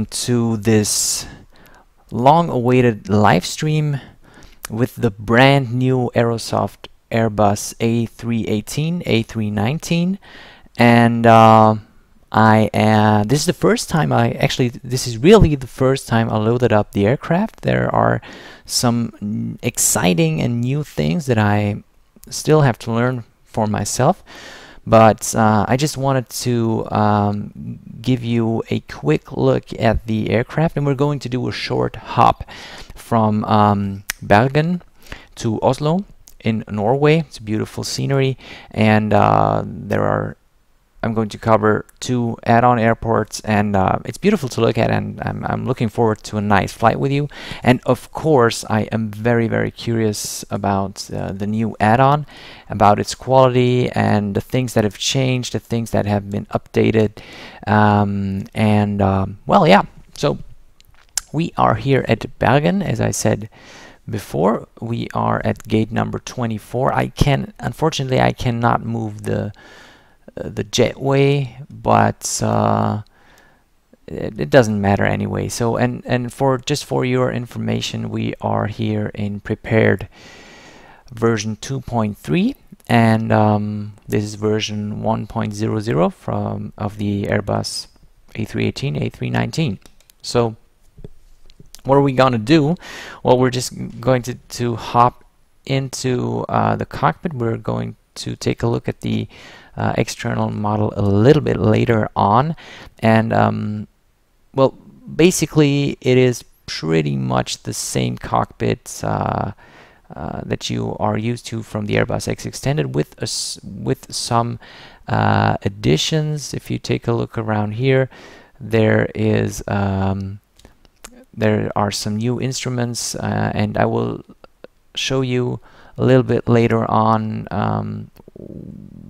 welcome to this long-awaited live stream with the brand new Aerosoft Airbus A318, A319, and this is the first time this is really the first time I loaded up the aircraft. There are some exciting and new things that I still have to learn for myself. But I just wanted to give you a quick look at the aircraft, and we're going to do a short hop from Bergen to Oslo in Norway. It's beautiful scenery, and I'm going to cover 2 add-on airports, and it's beautiful to look at, and I'm looking forward to a nice flight with you. And of course, I am very, very curious about the new add-on, about its quality and the things that have changed, the things that have been updated, well, yeah. So we are here at Bergen, as I said before. We are at gate number 24. Unfortunately, I cannot move the jetway, but it doesn't matter anyway. So and for your information, we are here in prepared version 2.3, and this is version 1.00 of the Airbus A318, A319. So what are we gonna do? Well, we're just going to hop into the cockpit. We're going to take a look at the external model a little bit later on, and well, basically it is pretty much the same cockpit that you are used to from the Airbus X Extended, with some additions. If you take a look around here, there are some new instruments, and I will show you a little bit later on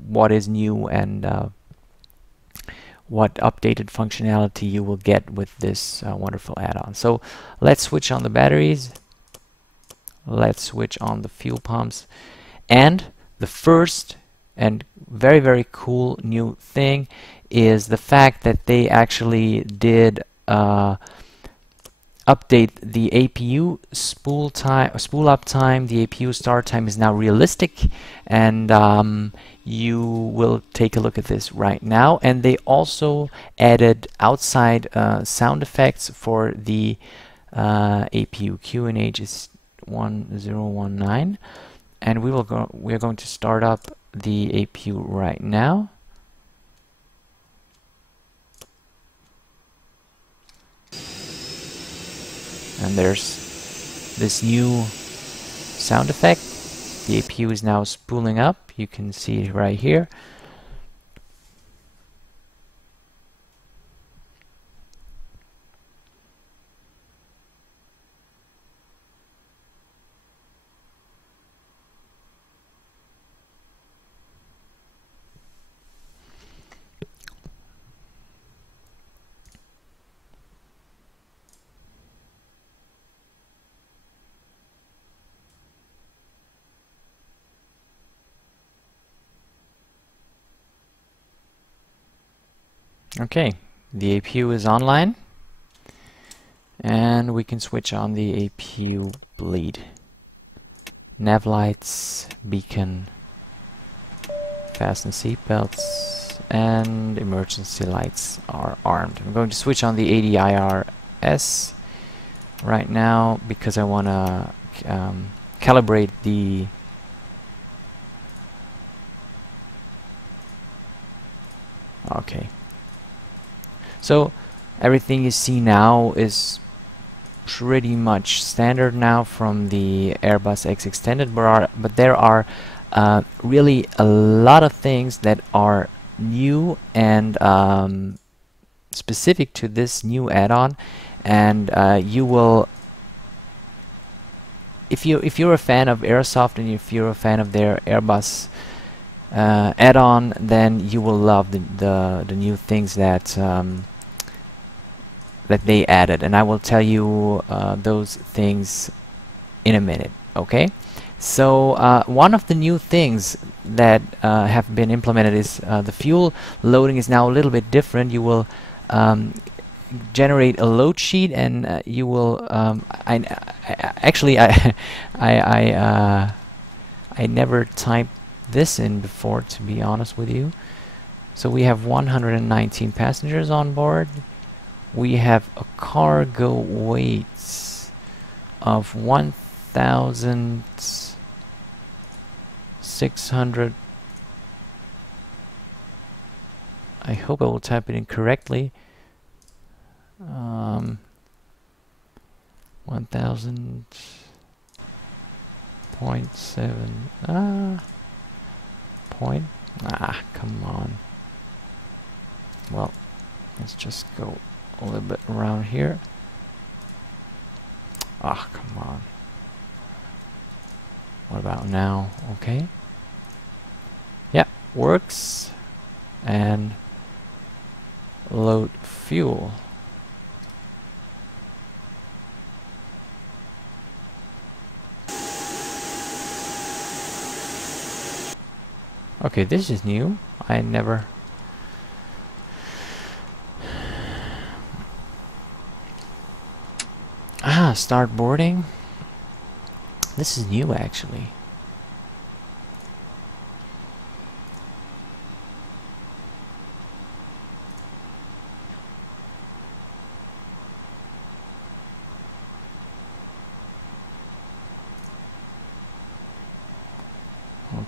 what is new and what updated functionality you will get with this wonderful add-on. So let's switch on the batteries, let's switch on the fuel pumps, and the first and very, very cool new thing is the fact that they actually did update the APU spool up time. The APU start time is now realistic, and you will take a look at this right now. And they also added outside sound effects for the APU. QNH is 1019, and we're going to start up the APU right now. And there's this new sound effect. The APU is now spooling up. You can see it right here. Okay, the APU is online, and we can switch on the APU bleed. Nav lights, beacon, fasten seatbelts, and emergency lights are armed. I'm going to switch on the ADIRS right now because I want to calibrate the okay. So everything you see now is pretty much standard now from the Airbus X Extended, but there are really a lot of things that are new and specific to this new add-on, and you will, if you're a fan of Aerosoft and if you're a fan of their Airbus add-on, then you will love the new things that that they added, and I will tell you those things in a minute. Okay, so one of the new things that have been implemented is the fuel loading is now a little bit different. You will generate a load sheet, and you will. Actually, I I never typed this in before, to be honest with you. So we have 119 passengers on board. We have a cargo weight of 1,600. I hope I will type it in correctly. 1,000.7. Come on. Well, let's just go a little bit around here. Come on. What about now? Okay. Yeah, works. And load fuel. Okay, this is new. I never... start boarding. This is new, actually.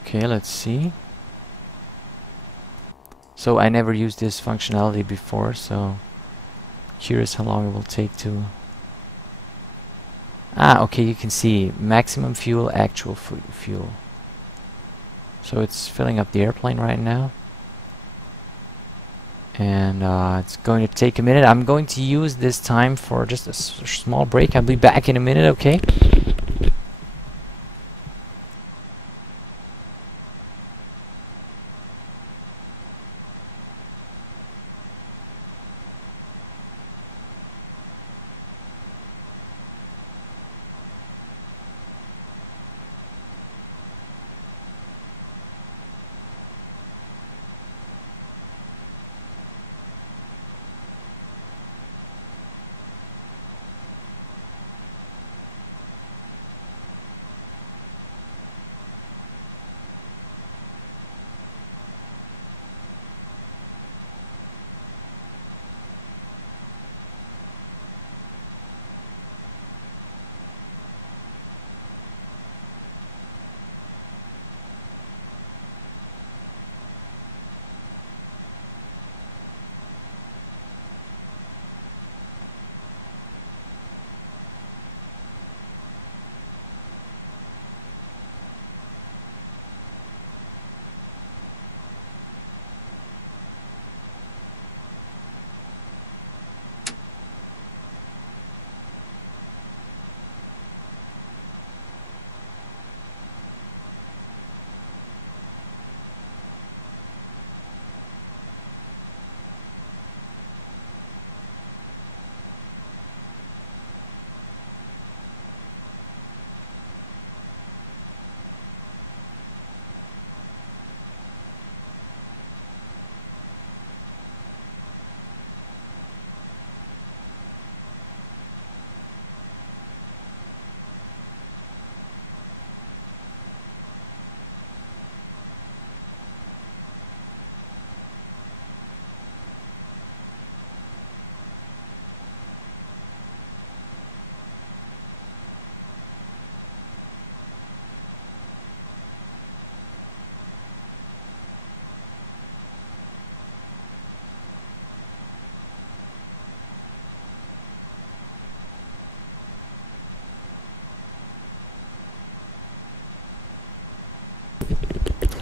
Okay, let's see. So I never used this functionality before, so curious how long it will take to... okay, you can see maximum fuel, actual fuel. So it's filling up the airplane right now. And it's going to take a minute. I'm going to use this time for just a small break. I'll be back in a minute, okay?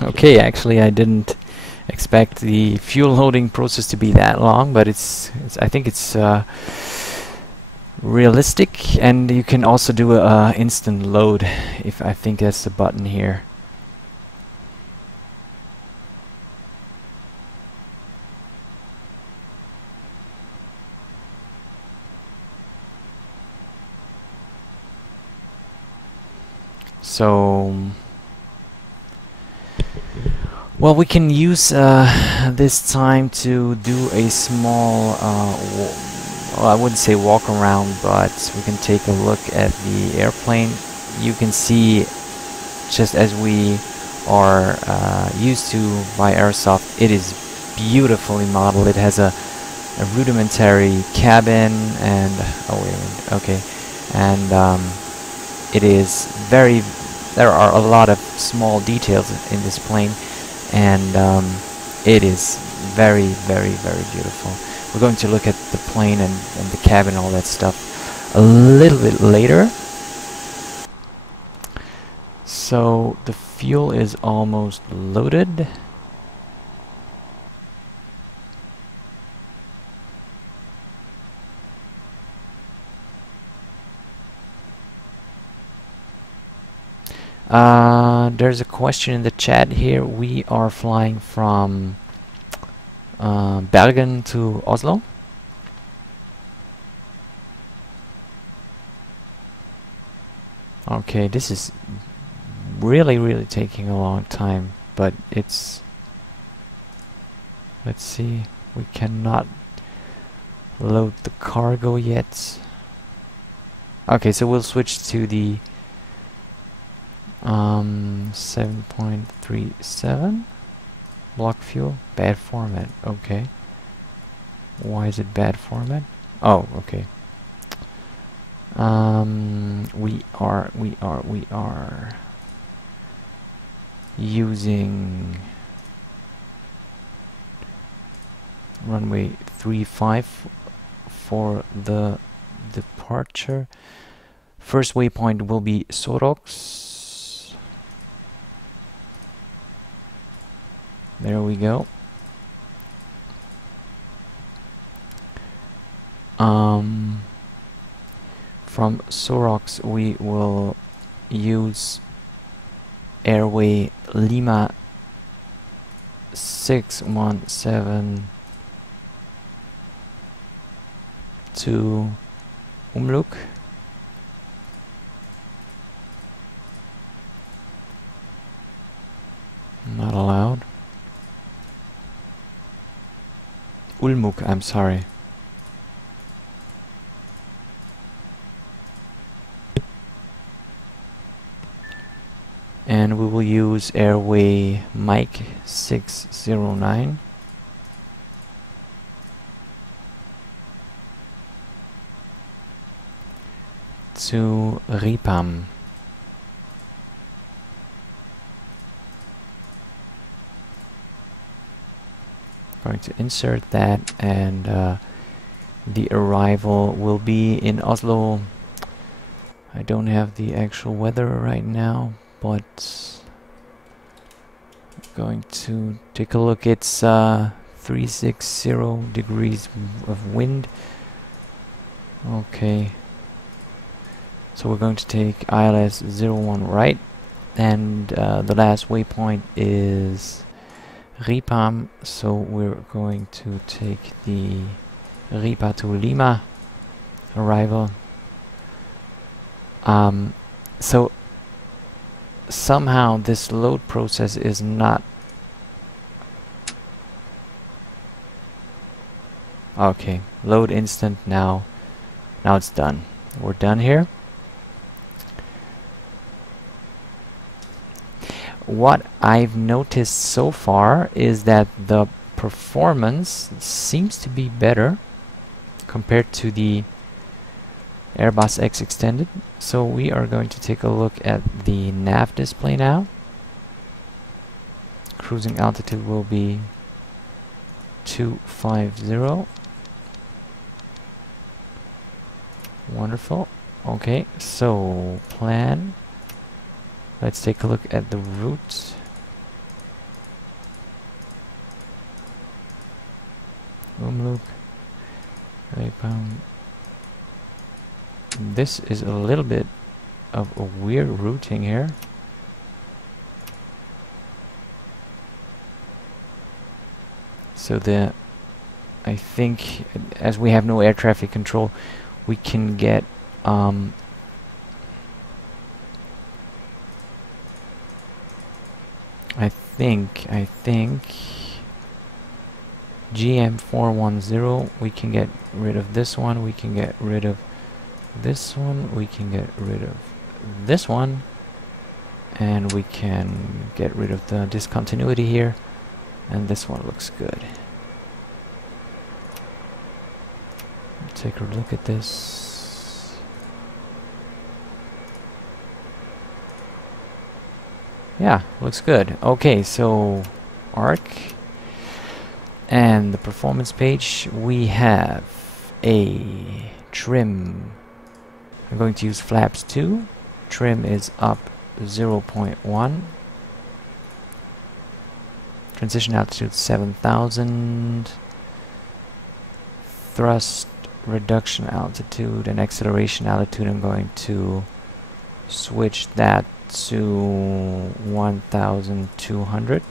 Okay, actually I didn't expect the fuel loading process to be that long, but I think it's realistic, and you can also do a instant load, if I think that's the button here. So well, we can use this time to do a small well, I wouldn't say walk around, but we can take a look at the airplane. You can see, just as we are used to by Aerosoft, it is beautifully modeled. It has a rudimentary cabin and and it is very, there are a lot of small details in this plane, and it is very, very, very beautiful. We're going to look at the plane and the cabin, all that stuff, a little bit later. So the fuel is almost loaded. There's a question in the chat here. We are flying from Bergen to Oslo. Okay, this is really taking a long time, but it's, let's see, we cannot load the cargo yet. Okay, so we'll switch to the 7.37 block fuel. Bad format. Okay, why is it bad format? Oh, okay. We are using runway 35 for the departure. First waypoint will be Sorox. There we go. From Sorox we will use airway Lima 617 to Umluk. Not allowed. Ulmuk, I'm sorry. And we will use airway Mike 609 to Ripam. Going to insert that, and the arrival will be in Oslo. I don't have the actual weather right now, but I'm going to take a look. It's 360 degrees of wind. Okay, so we're going to take ILS 01 right, and the last waypoint is Ripam, so we're going to take the Ripa to Lima arrival. So somehow this load process is not okay. Load instant now. Now it's done. We're done here. What I've noticed so far is that the performance seems to be better compared to the Airbus X Extended. So we are going to take a look at the nav display now. Cruising altitude will be 250. Wonderful. Okay, so plan. Let's take a look at the route. This is a little bit of a weird routing here. So I think as we have no air traffic control, we can get I think GM410, we can get rid of this one, we can get rid of this one, we can get rid of this one, and we can get rid of the discontinuity here, and this one looks good. Take a look at this. Yeah, looks good. Okay, so arc and the performance page, we have a trim. I'm going to use flaps 2. Trim is up 0.1. Transition altitude 7,000. Thrust reduction altitude and acceleration altitude, I'm going to switch that to 1,200.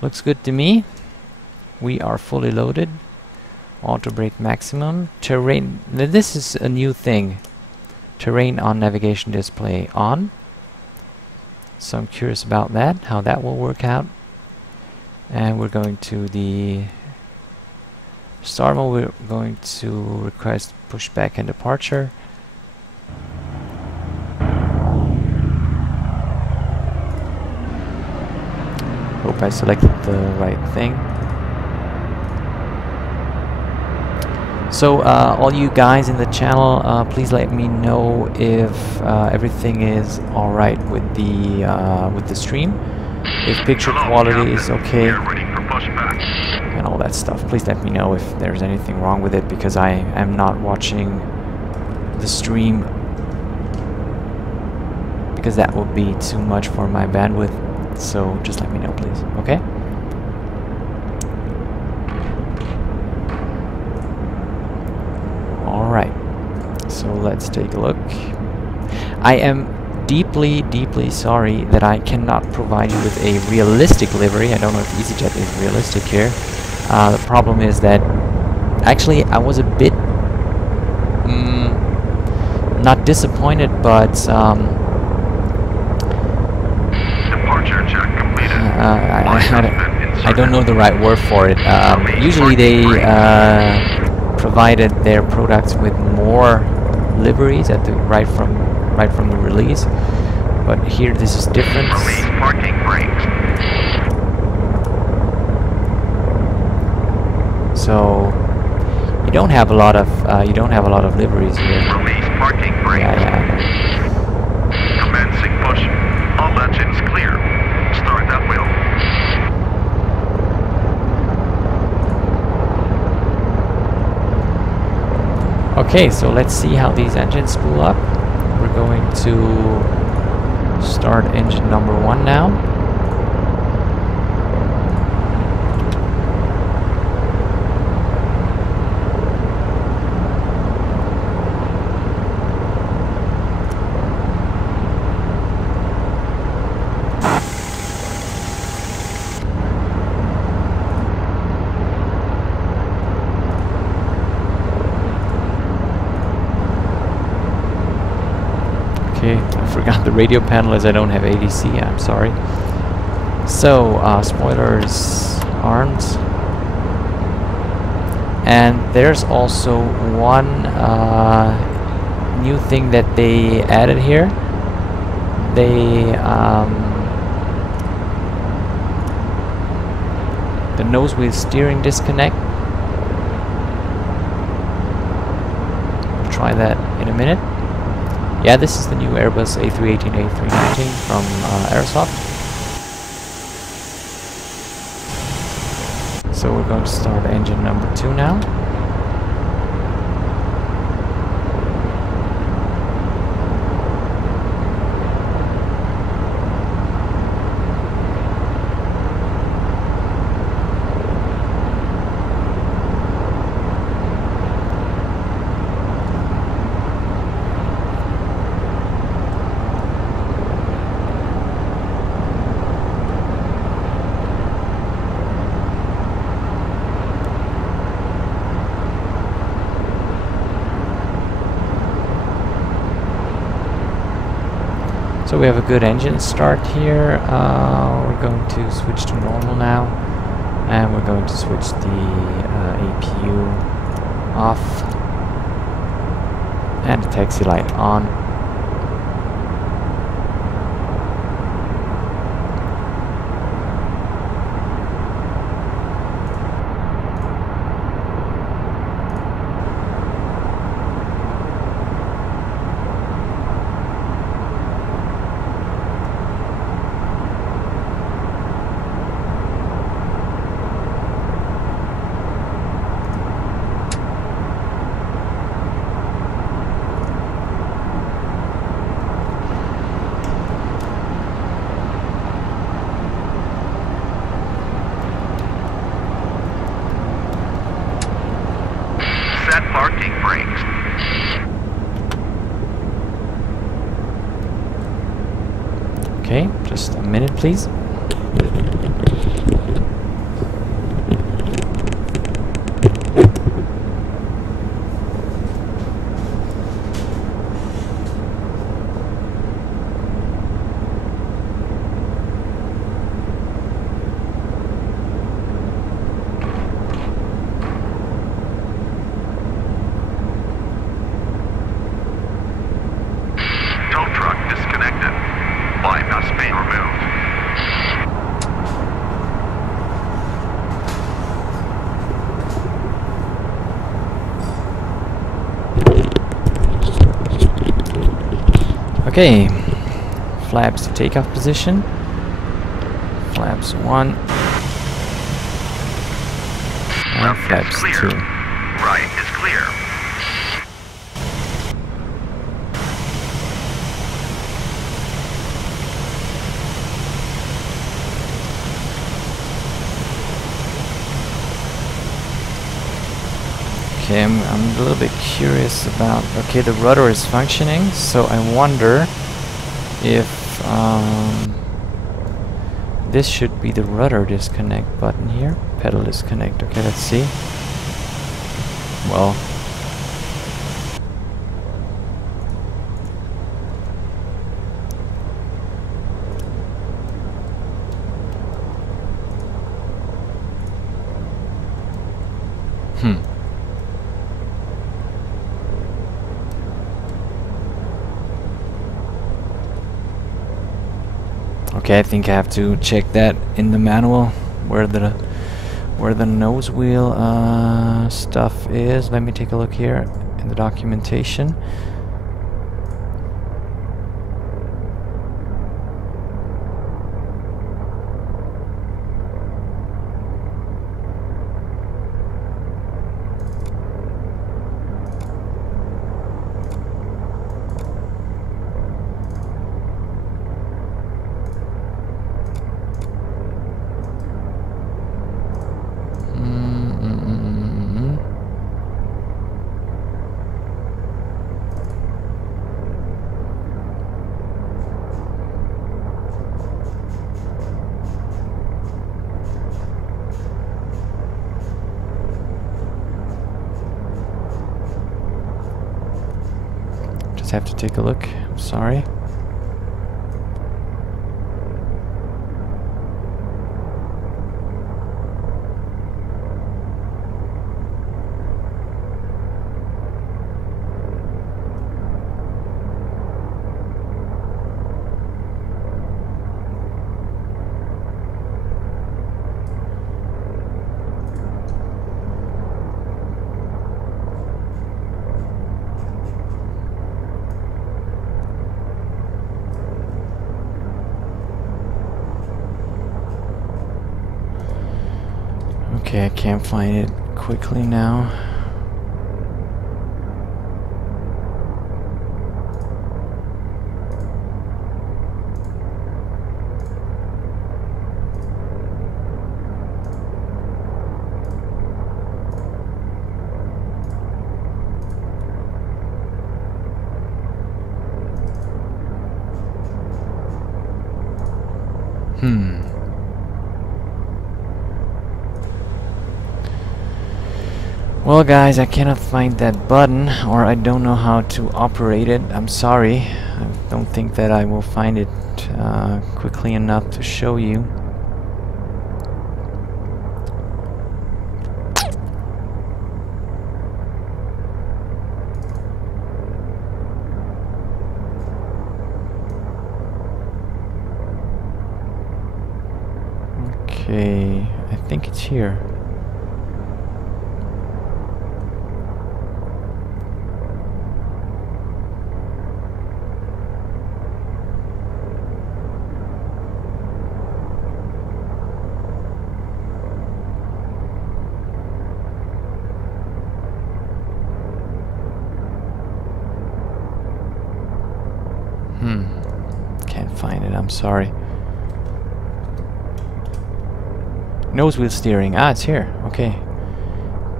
Looks good to me. We are fully loaded. Auto brake maximum. Terrain, this is a new thing. Terrain on navigation display on. So I'm curious about that, how that will work out. And we're going to the start mode. We're going to request pushback and departure. Hope I selected the right thing. So all you guys in the channel, please let me know if everything is all right with the stream. If picture quality is okay and all that stuff, please let me know if there's anything wrong with it, because I am not watching the stream, because that will be too much for my bandwidth. So just let me know, please. Okay? Alright, so let's take a look. I am deeply, deeply sorry that I cannot provide you with a realistic livery. I don't know if EasyJet is realistic here. The problem is that actually I was a bit not disappointed, but departure check completed. I don't know the right word for it. Usually they provided their products with more liveries at the right from the release, but here this is different. Parking brakes. So you don't have a lot of liveries here. Release parking brakes. Yeah. Commencing push. All engines clear. Start that wheel. Okay, so let's see how these engines spool up. We're going to start engine number 1 now. Okay, I forgot the radio panel as I don't have ADC, I'm sorry. So, spoilers armed. And there's also one new thing that they added here. They, the nose wheel steering disconnect. We'll try that in a minute. Yeah, this is the new Airbus A318, A319 from Aerosoft. So we're going to start engine number 2 now. So we have a good engine start here. We're going to switch to normal now, and we're going to switch the APU off and the taxi light on. Set parking brakes. Okay, just a minute, please. Tow truck disconnected. Bypass being removed. Okay, flaps to takeoff position. Flaps 1. And Left is flaps clear. 2. Right is clear. Okay, I'm a little bit curious about... Okay, the rudder is functioning, so I wonder if this should be the rudder disconnect button here. Pedal disconnect. Okay, let's see. Well... Okay, I think I have to check that in the manual where the nose wheel stuff is. Let me take a look here in the documentation. Just have to take a look. I'm sorry. Okay, I can't find it quickly now. Well guys, I cannot find that button, or I don't know how to operate it. I'm sorry. I don't think that I will find it quickly enough to show you. Okay, I think it's here. Can't find it, I'm sorry. Nose wheel steering. Ah, it's here. Okay.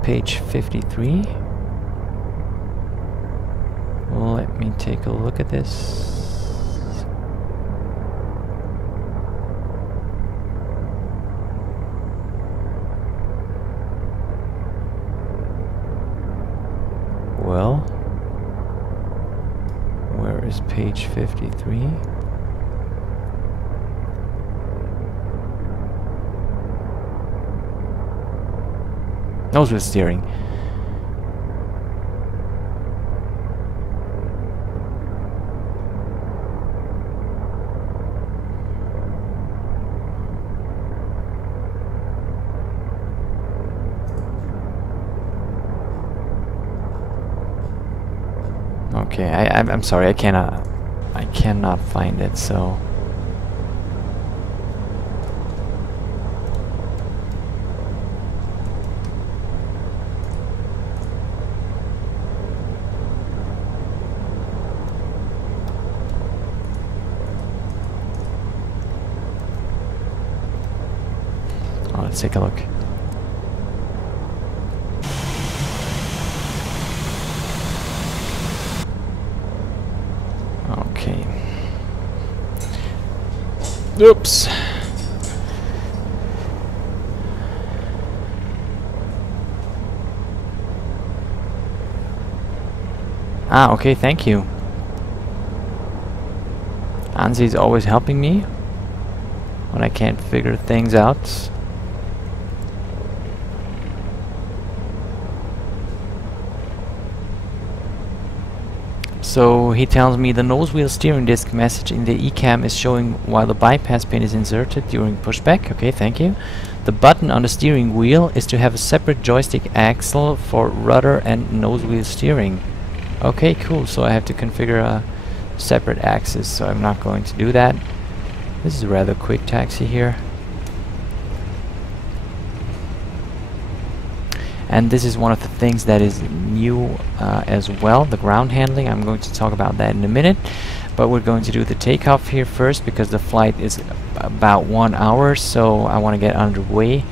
Page 53. Let me take a look at this. Well, where is page 53? Nose wheel steering. Okay, I'm sorry, I cannot find it, so let's take a look. Okay. Oops. Ah, okay, thank you. Anzi is always helping me when I can't figure things out. So he tells me the nose wheel steering disc message in the eCam is showing while the bypass pin is inserted during pushback. Okay, thank you. The button on the steering wheel is to have a separate joystick axle for rudder and nose wheel steering. Okay, cool. So I have to configure a separate axis, so I'm not going to do that. This is a rather quick taxi here. And this is one of the things that is new as well, the ground handling. I'm going to talk about that in a minute, but we're going to do the takeoff here first because the flight is about 1 hour, so I want to get underway.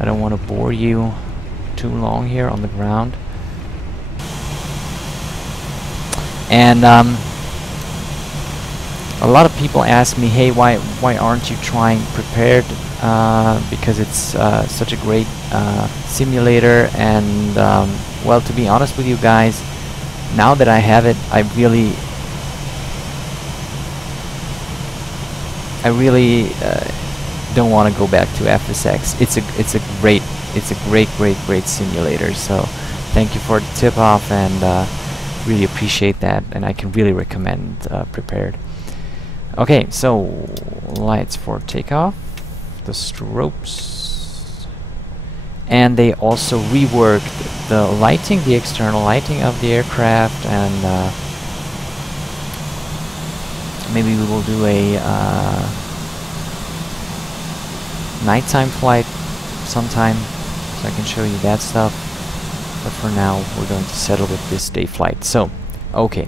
I don't want to bore you too long here on the ground. And a lot of people ask me, hey, why aren't you trying Prepared? Because it's such a great simulator, and well, to be honest with you guys, now that I have it, I really don't want to go back to FSX. It's a great simulator. So thank you for the tip off, and really appreciate that, and I can really recommend Prepared. Okay, so lights for takeoff, the strobes, and they also reworked the lighting, the external lighting of the aircraft, and maybe we will do a nighttime flight sometime, so I can show you that stuff. But for now, we're going to settle with this day flight. So, okay,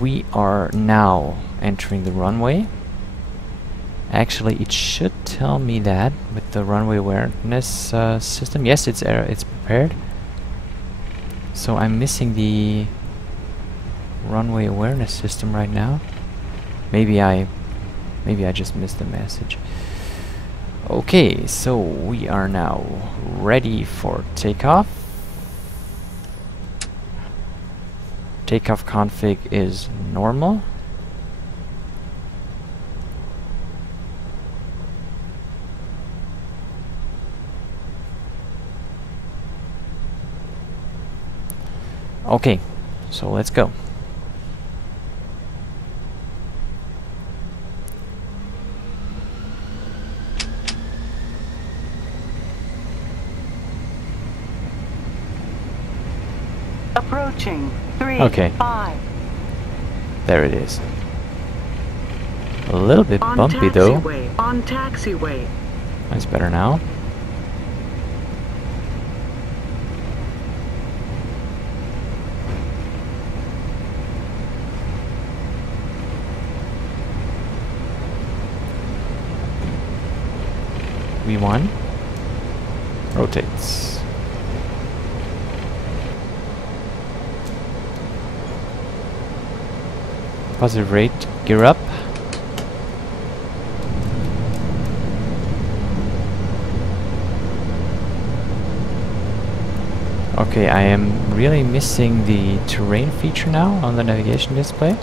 we are now entering the runway. Actually, it should tell me that with the runway awareness system. Yes, it's prepared. So I'm missing the runway awareness system right now. Maybe I just missed the message. Okay, so we are now ready for takeoff. Takeoff config is normal. Okay, so let's go. Approaching 3, Okay. 5. There it is. A little bit On bumpy though. taxiway. On taxiway. That's better now. V1 rotates. Positive rate, gear up. Okay, I am really missing the terrain feature now on the navigation display.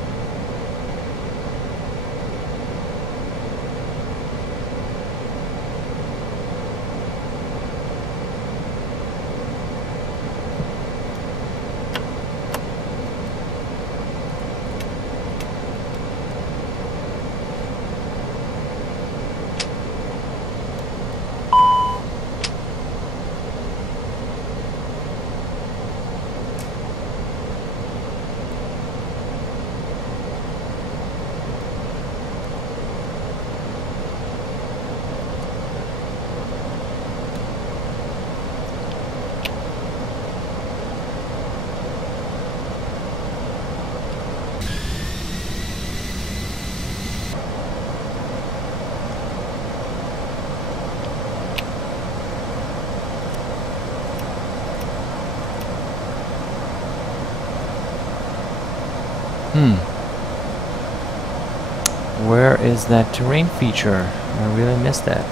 Where is that terrain feature? I really missed that.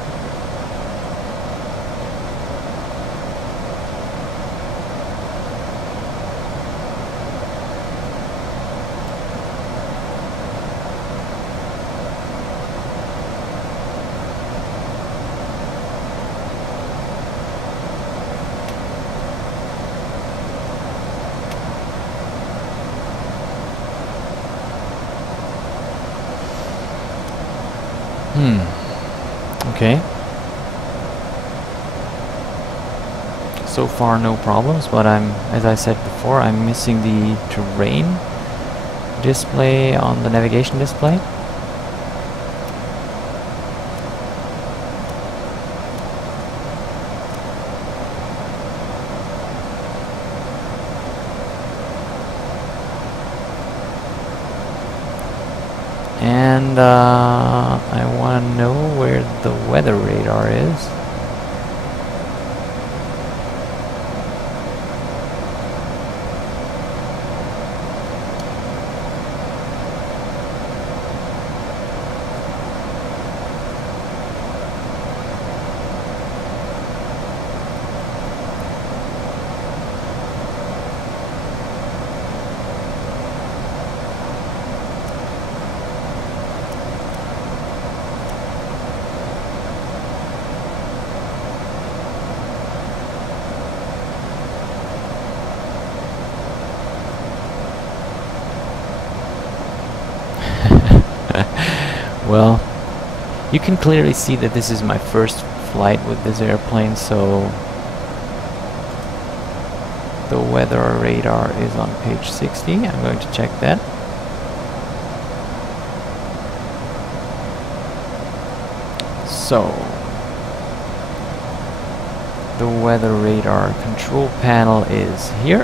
Okay. So far no problems, but as I said before, I'm missing the terrain display on the navigation display. And I want to know where the weather radar is. Well, you can clearly see that this is my first flight with this airplane, so the weather radar is on page 60. I'm going to check that. So, the weather radar control panel is here.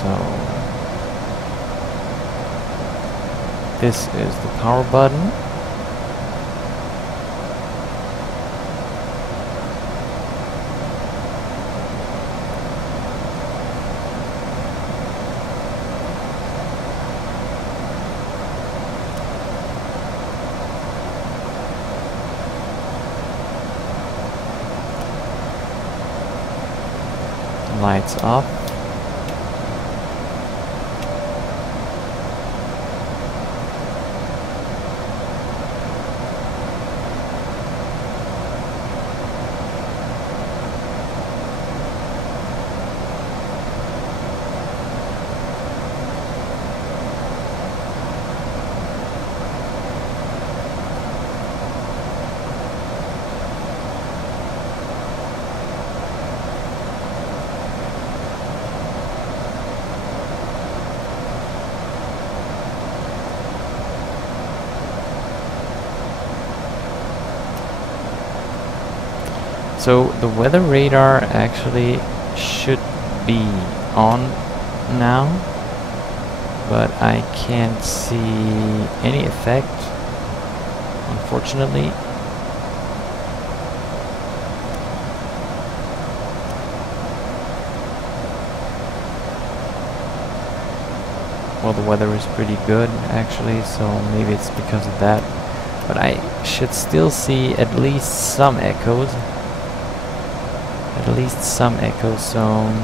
So, this is the power button. Lights off. So the weather radar actually should be on now, but I can't see any effect, unfortunately. Well, the weather is pretty good actually, so maybe it's because of that. But I should still see at least some echoes. At least some echo zone.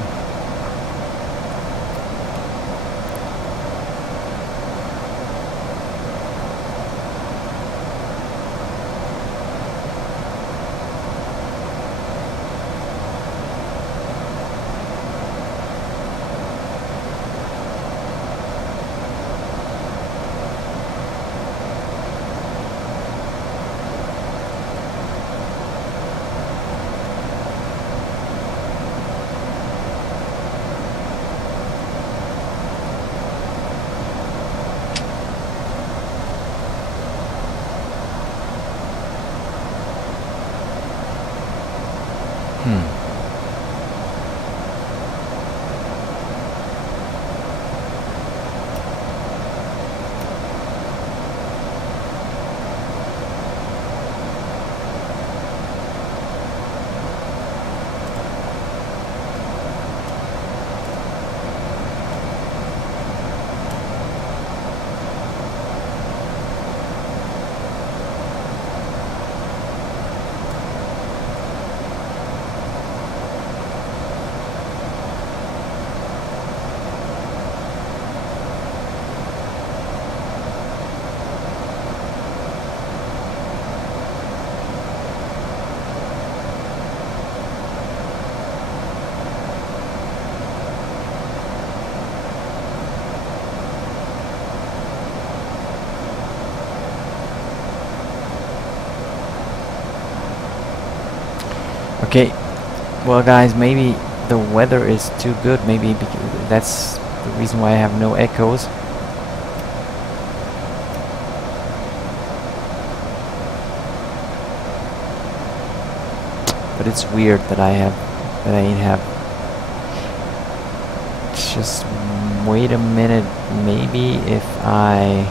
Okay, well guys, maybe the weather is too good, maybe that's the reason why I have no echoes. But it's weird that I have just wait a minute, maybe if I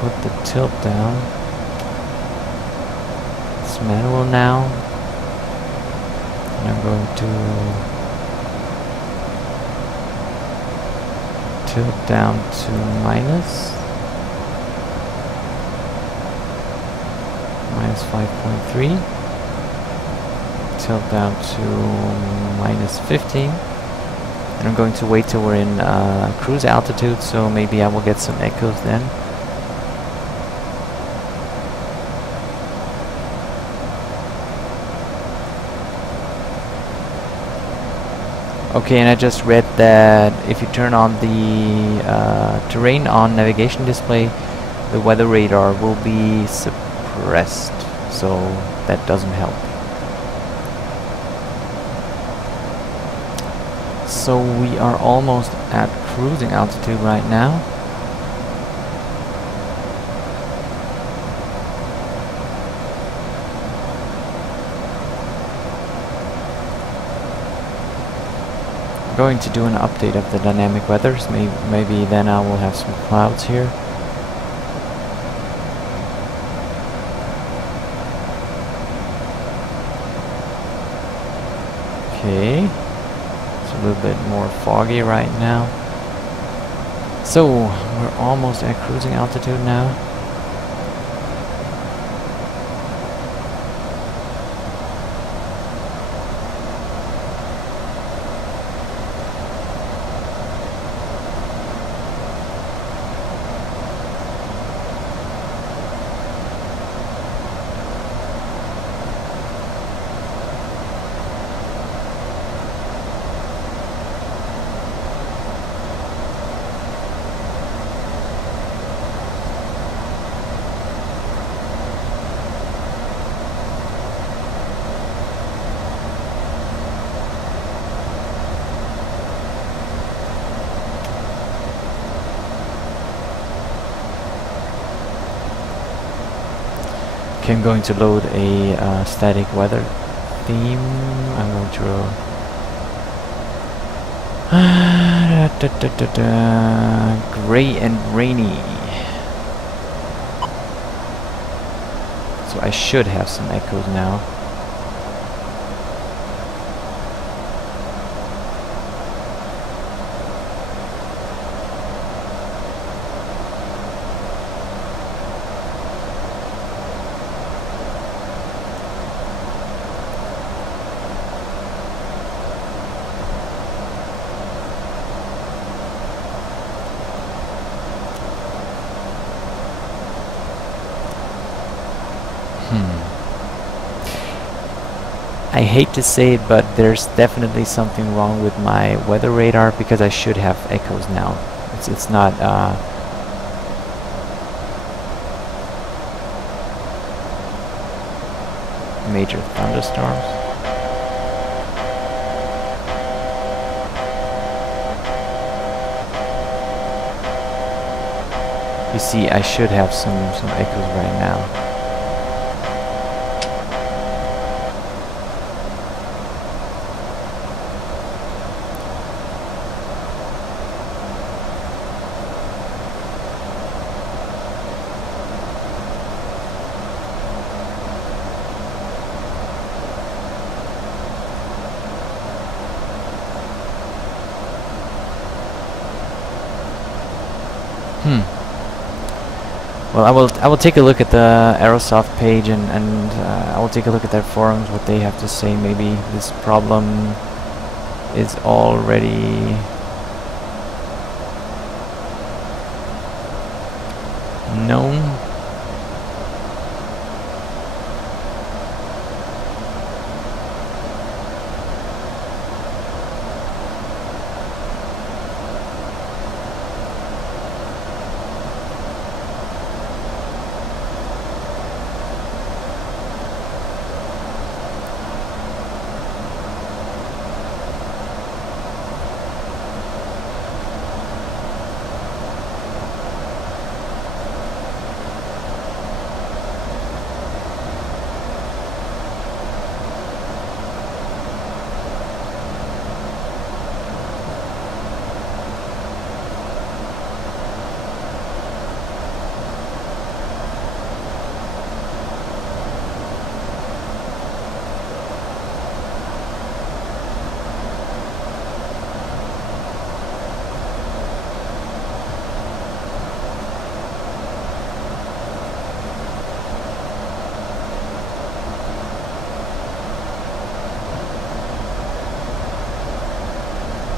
put the tilt down. It's manual now. And I'm going to tilt down to minus 5.3. Tilt down to minus 15. And I'm going to wait till we're in cruise altitude, so maybe I will get some echoes then. Okay, and I just read that if you turn on the terrain on navigation display, the weather radar will be suppressed, so that doesn't help. So we are almost at cruising altitude right now. I'm going to do an update of the dynamic weathers. Maybe then I will have some clouds here. Okay. It's a little bit more foggy right now. So we're almost at cruising altitude now. Okay, I'm going to load a static weather theme. I'm going to gray and rainy. So I should have some echoes now. I hate to say it, but there's definitely something wrong with my weather radar, because I should have echoes now. It's not major thunderstorms. You see, I should have some echoes right now. Well, I will take a look at the Aerosoft page, and I will take a look at their forums, what they have to say. Maybe this problem is already known.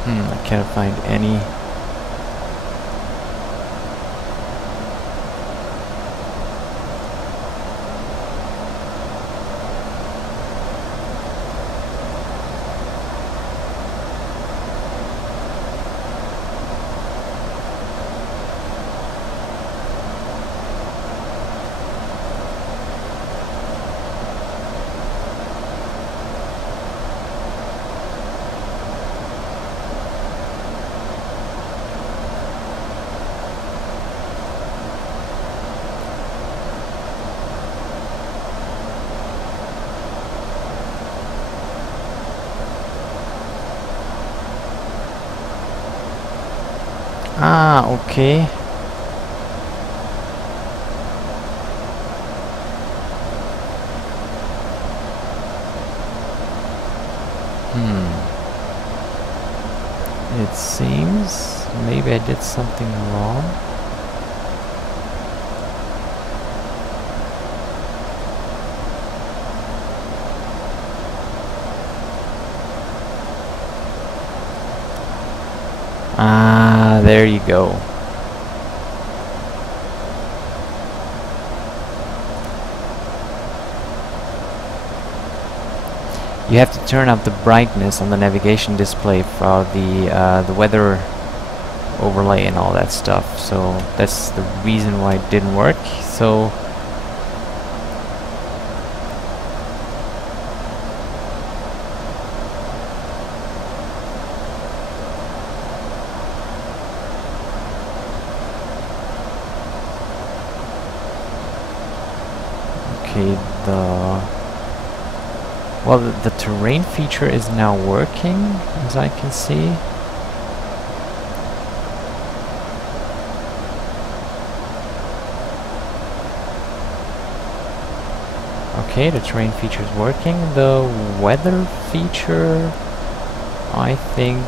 I can't find any. Ah, okay. It seems maybe I did something wrong. Ah, there you go. You have to turn up the brightness on the navigation display for the weather overlay and all that stuff. So that's the reason why it didn't work. So Okay, well, the terrain feature is now working, as I can see. Okay, the terrain feature is working. The weather feature, I think,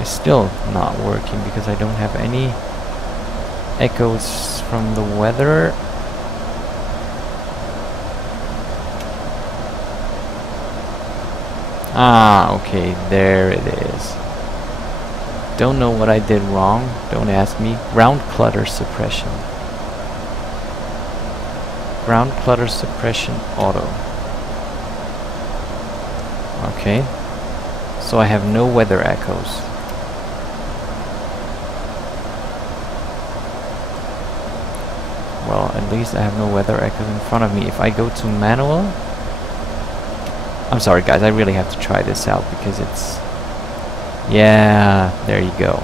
is still not working because I don't have any echoes from the weather. Ah, okay, there it is. Don't know what I did wrong. Don't ask me. Ground clutter suppression. Ground clutter suppression auto. Okay. So I have no weather echoes. Well, at least I have no weather echoes in front of me. If I go to manual... I'm sorry guys, I really have to try this out because it's... Yeah, there you go.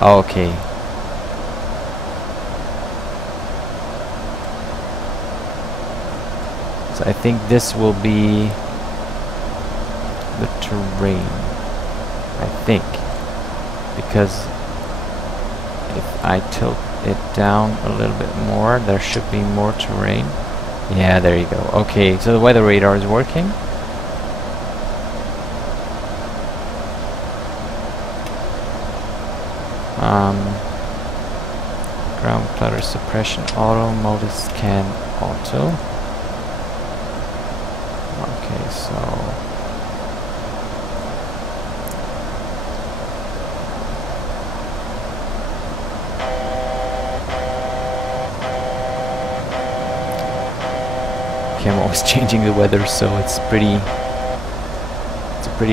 Okay. So I think this will be the terrain. I think. Because if I tilt it down a little bit more, there should be more terrain. Yeah, there you go. Okay, so the weather radar is working. Ground clutter suppression auto, multi-scan auto. Okay, so... Okay, I'm always changing the weather, so it's a pretty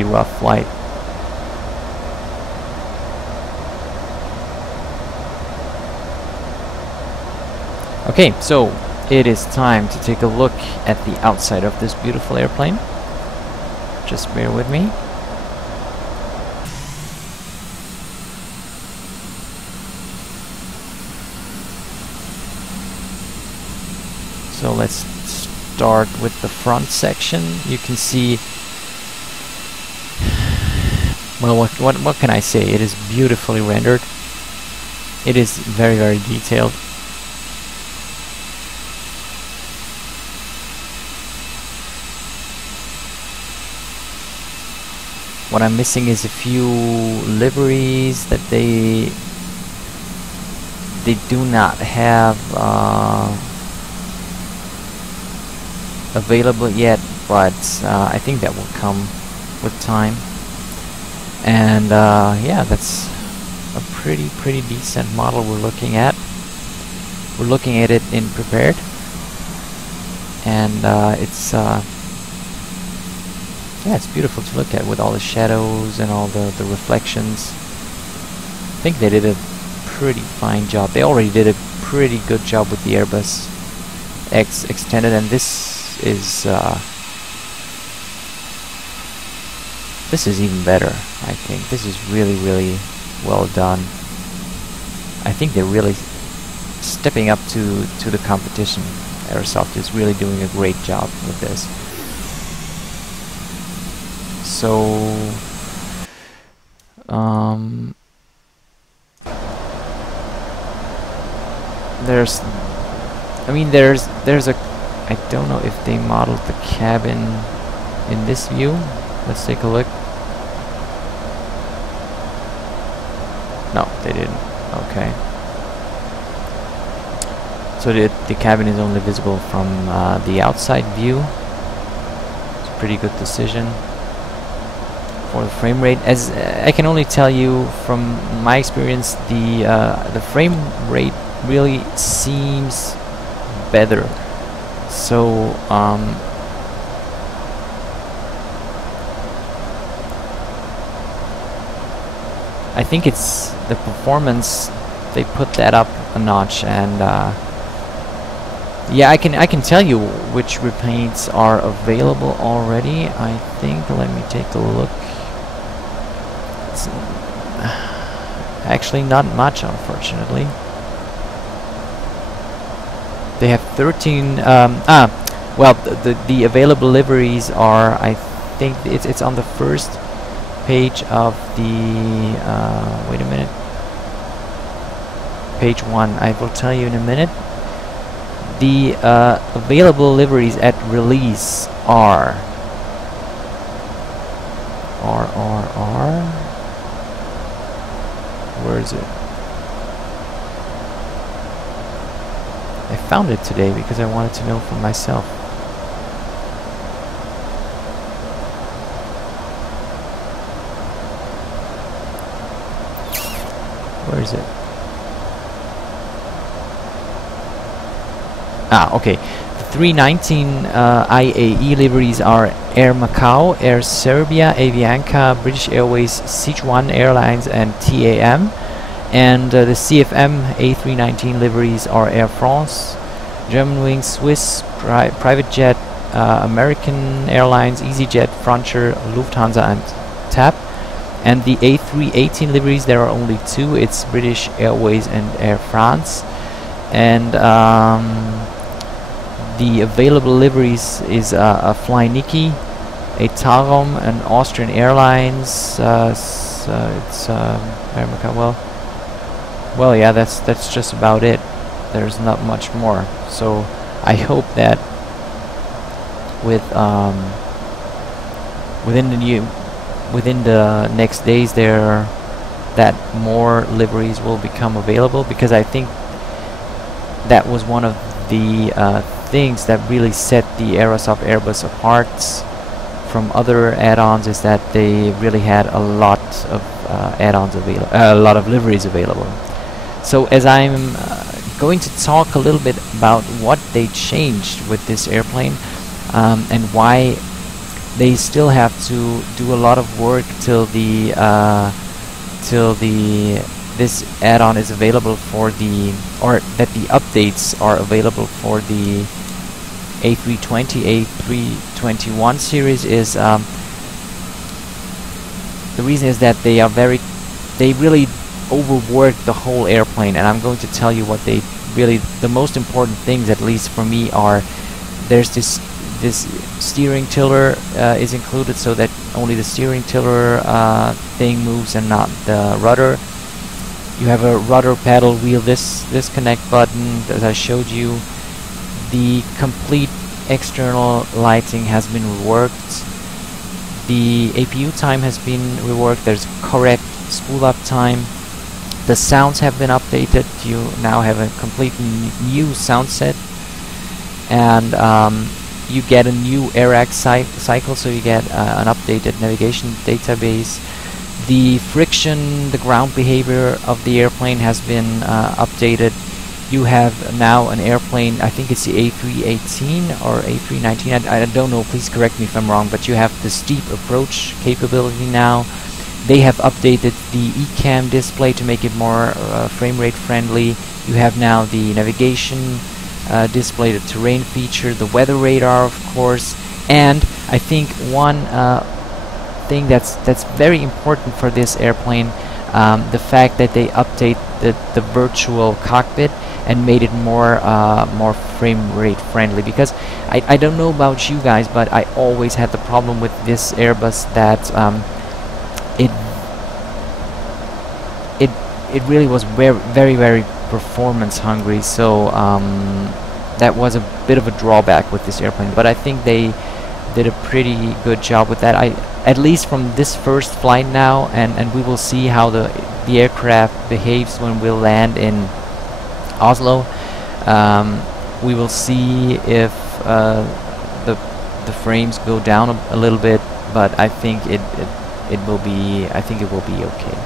rough flight. Okay, so it is time to take a look at the outside of this beautiful airplane. Just bear with me. So let's start with the front section. You can see, well, what can I say? It is beautifully rendered. It is very, very detailed. What I'm missing is a few liveries that they do not have available yet, but I think that will come with time. And yeah, that's a pretty decent model we're looking at. We're looking at it in prepared, and it's yeah, it's beautiful to look at with all the shadows and all the reflections. I think they did a pretty fine job. They already did a pretty good job with the Airbus X Extended, and this is even better. I think this is really well done. I think they're really stepping up to the competition. Aerosoft is really doing a great job with this. So there's a, I don't know if they modeled the cabin in this view. Let's take a look. No, they didn't. Okay. So the cabin is only visible from the outside view. It's a pretty good decision for the frame rate. As I can only tell you from my experience, the frame rate really seems better. So I think it's the performance. They put that up a notch, and yeah, I can tell you which repaints are available already. I think, let me take a look. It's actually not much, unfortunately. They have 13. Well, the available liveries are, I think it's on the first page of the. Wait a minute. Page 1. I will tell you in a minute. The available liveries at release are. Where is it? I found it today because I wanted to know for myself. Where is it? Okay. The 319 IAE liveries are Air Macau, Air Serbia, Avianca, British Airways, Sichuan Airlines, and TAM. And the CFM A319 liveries are Air France, Germanwings, Swiss, Private Jet, American Airlines, EasyJet, Frontier, Lufthansa, and TAP. And the A318 liveries, there are only 2. It's British Airways and Air France. And the available liveries is a Fly Niki, a Tarom, an Austrian Airlines. It's Air Macau. Well, yeah, that's just about it. There's not much more. So I hope that within the next days that more liveries will become available, because I think that was one of the things that really set the Aerosoft Airbus apart from other add-ons, is that they really had a lot of add-ons available, a lot of liveries available. So as I'm going to talk a little bit about what they changed with this airplane, and why they still have to do a lot of work till this add-on is available for or that the updates are available for the A320, A321 series, is the reason is that they really overworked the whole airplane, and I'm going to tell you what the most important things, at least for me, are. There's this steering tiller is included, so that only the steering tiller thing moves and not the rudder. You have a rudder paddle wheel disconnect button, as I showed you. The complete external lighting has been reworked. The APU time has been reworked. There's correct spool up time. The sounds have been updated. You now have a completely new sound set, and you get a new AirAx cycle, so you get an updated navigation database. The friction, the ground behavior of the airplane has been updated. You have now an airplane, I think it's the A318 or A319, I don't know, please correct me if I'm wrong, but you have the steep approach capability now. They have updated the eCam display to make it more frame rate friendly. You have now the navigation display, the terrain feature, the weather radar, of course, and I think one thing that's very important for this airplane, the fact that they update the virtual cockpit and made it more frame rate friendly, because I don't know about you guys, but I always had the problem with this Airbus that it really was very performance hungry, so that was a bit of a drawback with this airplane. But I think they did a pretty good job with that, at least from this first flight now, and we will see how the aircraft behaves when we'll land in Oslo. We will see if the frames go down a little bit, but I think it will be okay.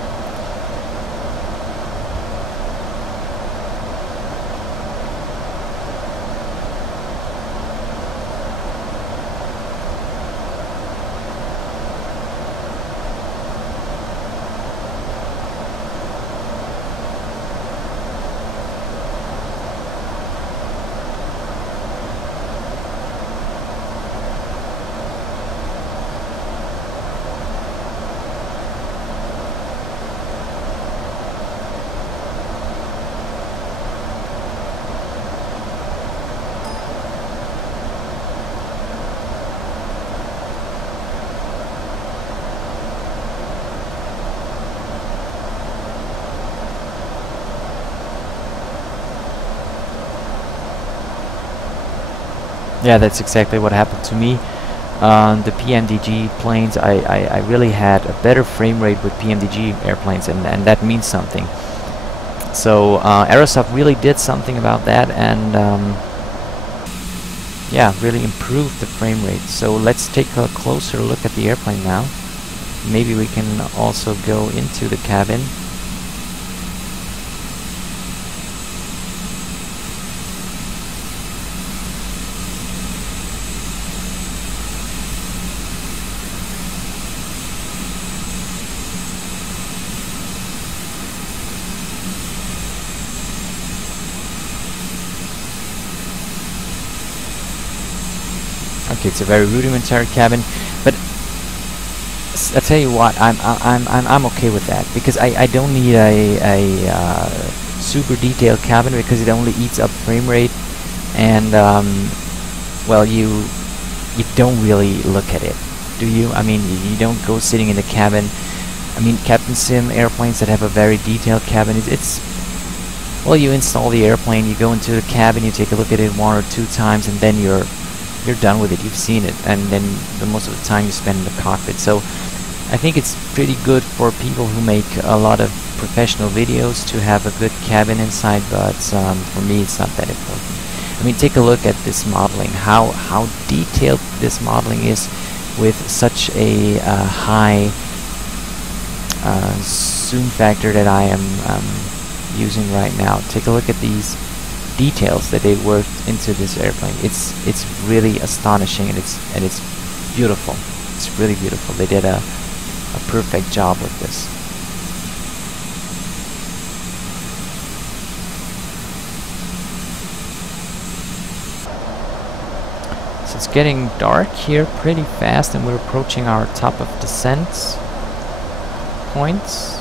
Yeah, that's exactly what happened to me. The PMDG planes, I really had a better frame rate with PMDG airplanes, and that means something. So Aerosoft really did something about that, and yeah, really improved the frame rate. So let's take a closer look at the airplane now. Maybe we can also go into the cabin. Okay, it's a very rudimentary cabin, but I tell you what, I'm okay with that, because I don't need a super detailed cabin, because it only eats up frame rate, and well, you don't really look at it, do you? I mean, you don't go sitting in the cabin. I mean, Captain Sim airplanes that have a very detailed cabin, it's well, you install the airplane, you go into the cabin, you take a look at it 1 or 2 times, and then you're done with it. You've seen it, and then most of the time you spend in the cockpit. So I think it's pretty good for people who make a lot of professional videos to have a good cabin inside, but for me it's not that important. I mean, take a look at this modeling, how detailed this modeling is with such a high zoom factor that I am using right now. Take a look at these details that they worked into this airplane. It's really astonishing, and it's beautiful. It's really beautiful. They did a perfect job with this. So it's getting dark here pretty fast, and we're approaching our top of descent points.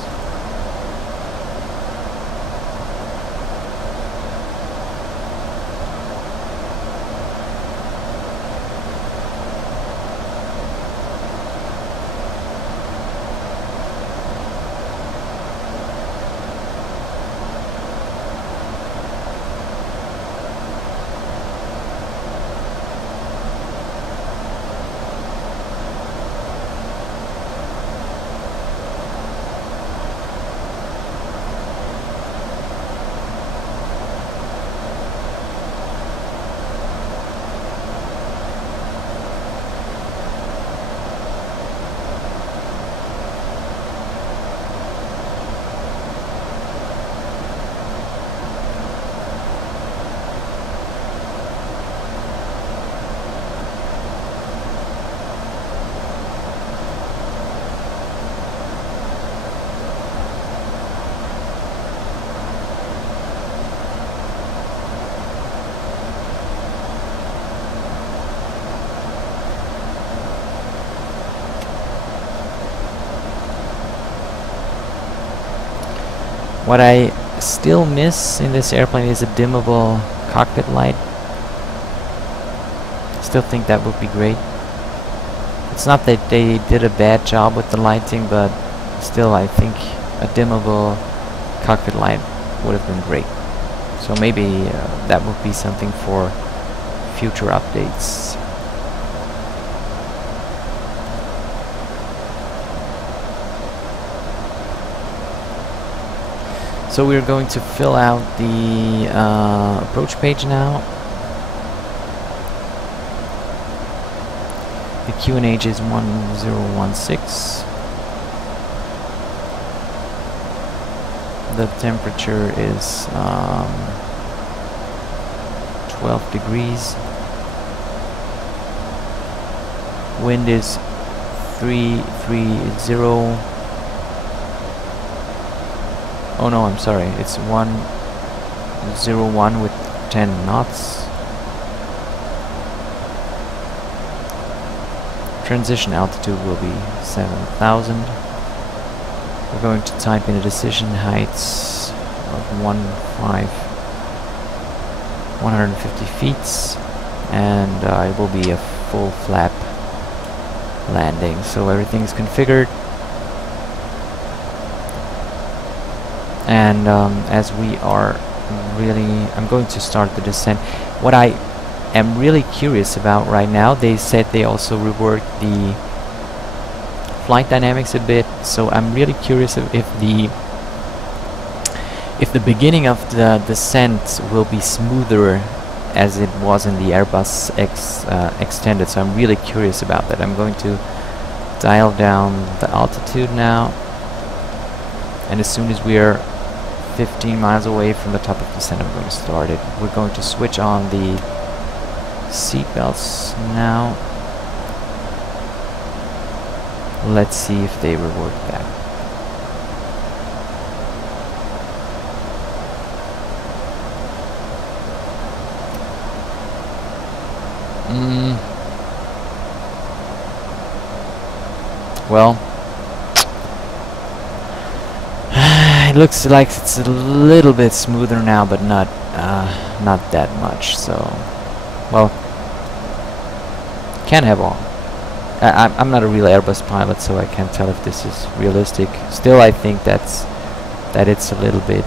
What I still miss in this airplane is a dimmable cockpit light. Still think that would be great. It's not that they did a bad job with the lighting, but still I think a dimmable cockpit light would have been great. So maybe that would be something for future updates. So we're going to fill out the approach page now. The QNH is 1016. The temperature is 12 degrees. Wind is 330. Oh no, I'm sorry, it's 101 with 10 knots. Transition altitude will be 7,000. We're going to type in a decision heights of 150 feet, and it will be a full flap landing. So everything's configured. And as we are really, I'm going to start the descent. What I am really curious about right now. They said they also reworked the flight dynamics a bit, so I'm really curious if the beginning of the descent will be smoother as it was in the Airbus extended. So I'm really curious about that. I'm going to dial down the altitude now, and as soon as we are 15 miles away from the top of the descent, I'm going to start it. We're going to switch on the seat belts now. Let's see if they rework that. Well, it looks like it's a little bit smoother now, but not that much. So, well, can't have all. I'm not a real Airbus pilot, so I can't tell if this is realistic. Still, I think that it's a little bit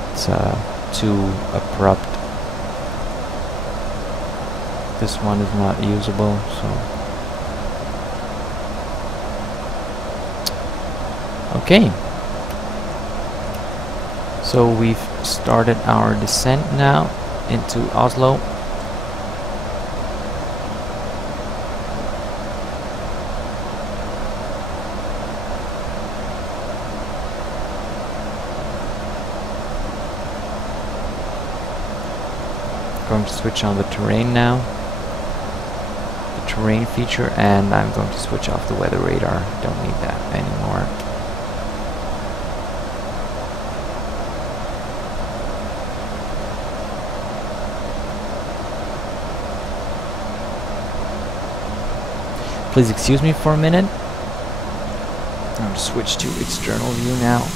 too abrupt. This one is not usable, so. Okay. So we've started our descent now into Oslo. Going to switch on the terrain now. Terrain feature, and I'm going to switch off the weather radar. Don't need that anymore. Please excuse me for a minute. I'm going to switch to external view now.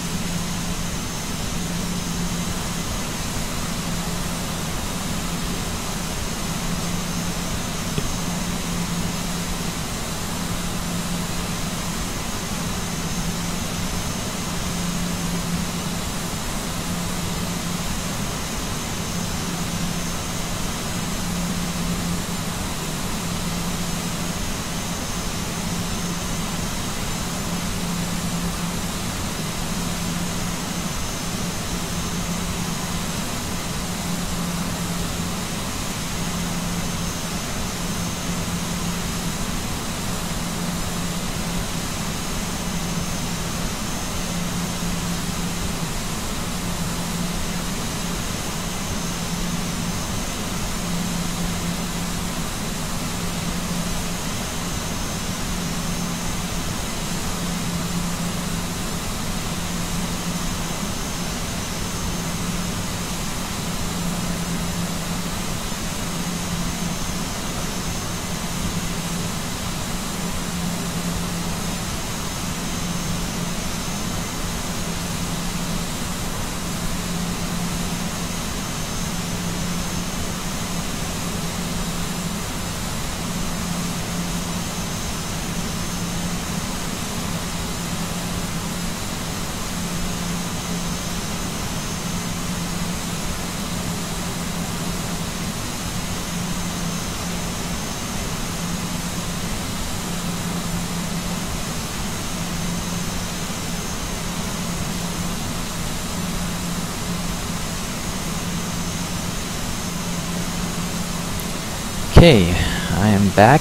Okay, I am back,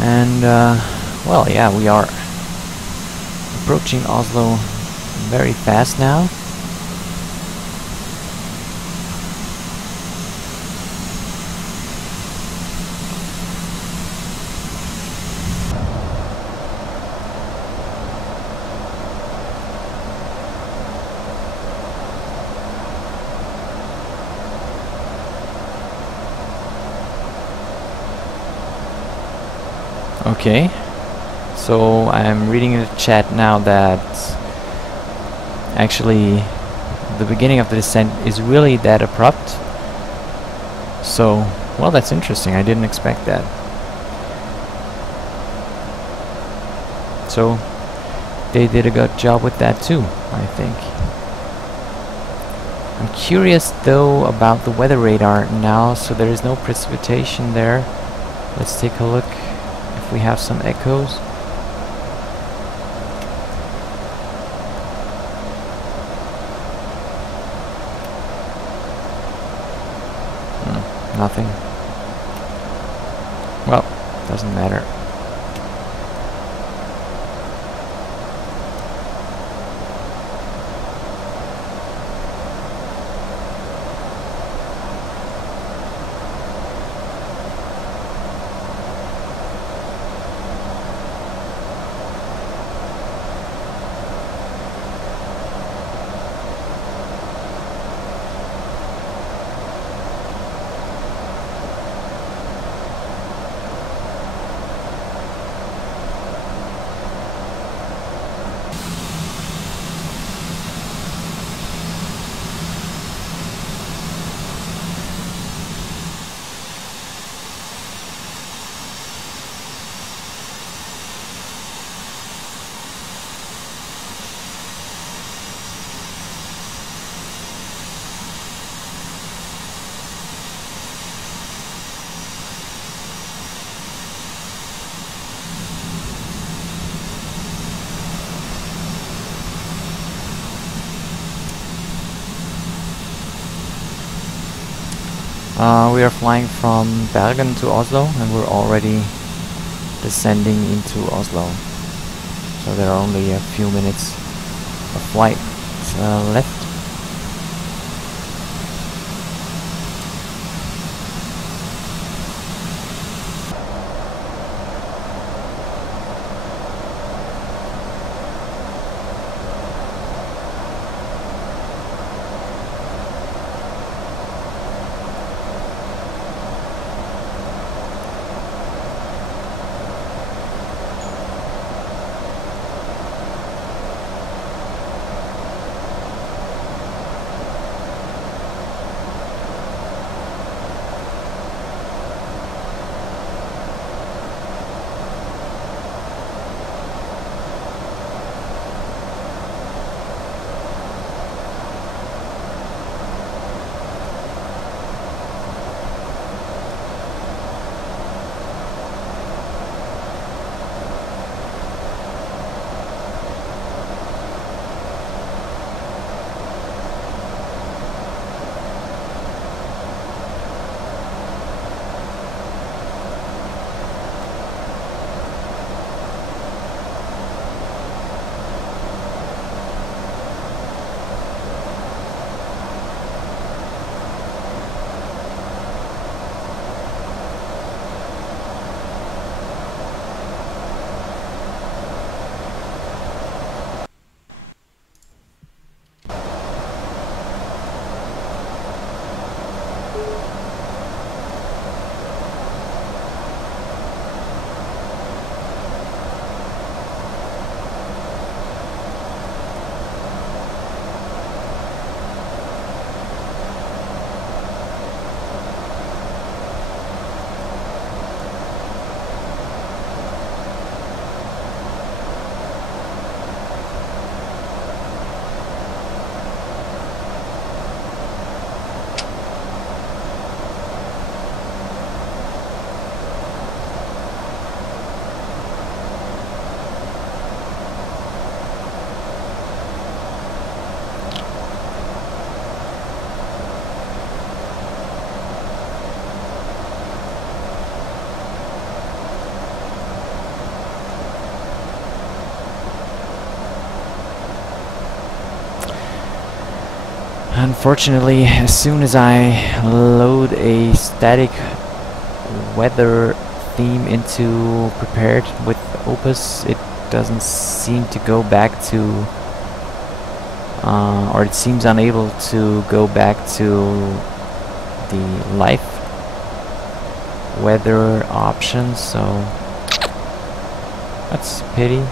and well, yeah, we are approaching Oslo very fast now. Okay, so I'm reading in the chat now that actually the beginning of the descent is really that abrupt. So, well, that's interesting. I didn't expect that. So they did a good job with that too, I think. I'm curious though about the weather radar now, so there is no precipitation there. Let's take a look if we have some echoes. Nothing. Well, doesn't matter. We are flying from Bergen to Oslo, and we're already descending into Oslo. So there are only a few minutes of flight left. Unfortunately, as soon as I load a static weather theme into prepared with Opus, it doesn't seem to go back to, or it seems unable to go back to the live weather option, so that's a pity.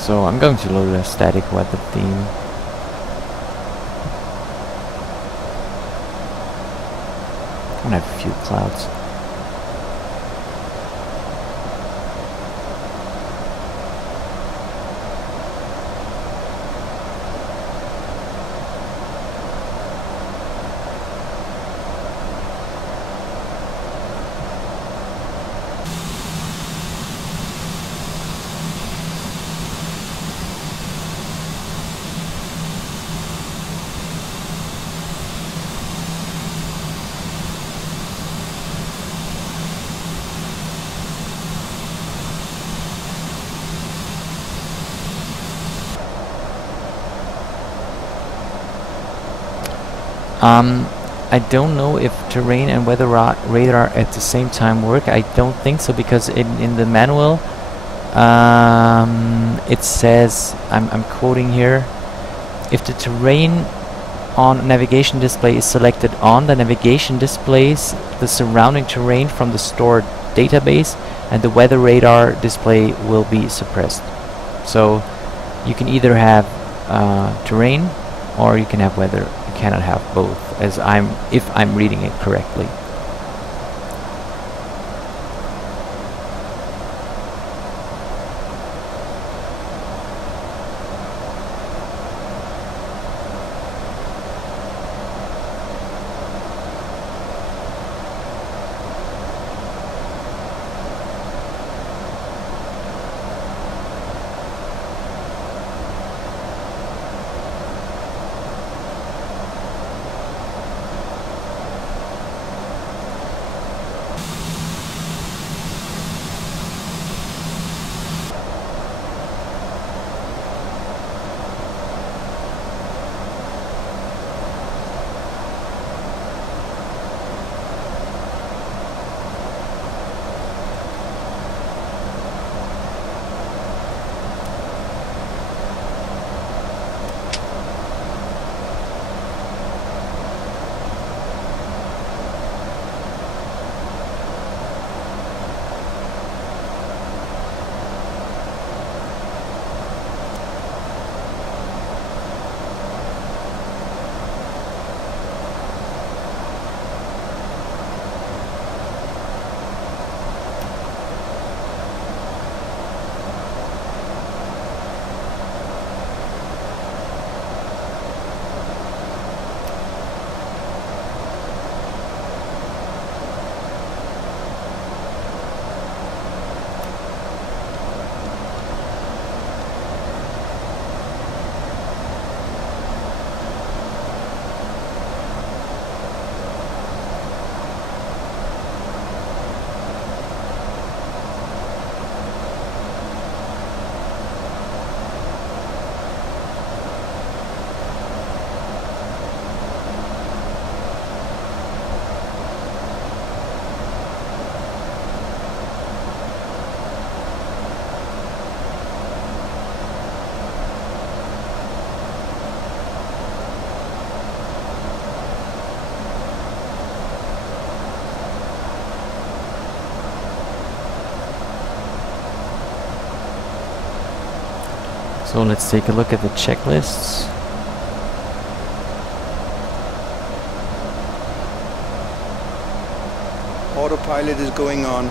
So I'm going to load a static weather theme. gonna have a few clouds. I don't know if terrain and weather radar at the same time work. I don't think so, because in the manual it says, I'm quoting here, if the terrain on navigation display is selected on, the navigation displays the surrounding terrain from the stored database, and the weather radar display will be suppressed. So you can either have terrain or you can have weather. You cannot have both, if I'm reading it correctly. So let's take a look at the checklists. Autopilot is going on.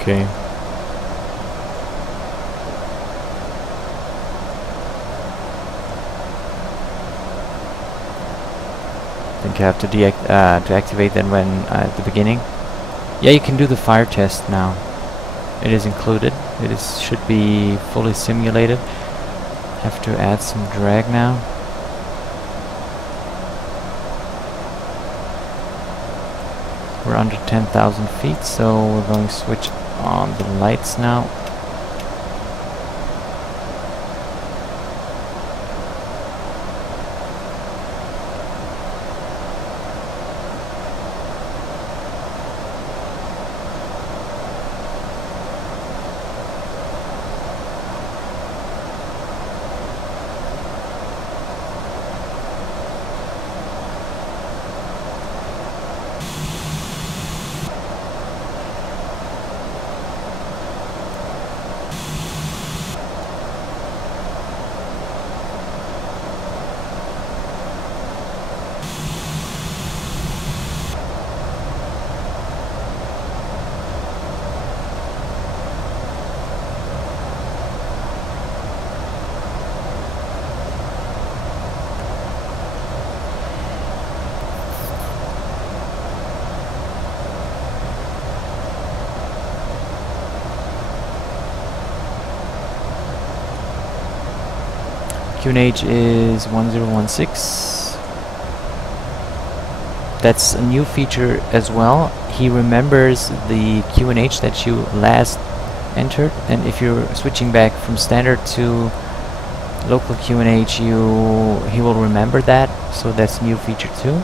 Okay. I think I have to activate that when at the beginning. Yeah, you can do the fire test now. It is included. Should be fully simulated. Have to add some drag now. We're under 10,000 feet, so we're going to switch on the lights now. QNH is 1016. That's a new feature as well. He remembers the QNH that you last entered, and if you're switching back from standard to local QNH, he will remember that. So that's a new feature too.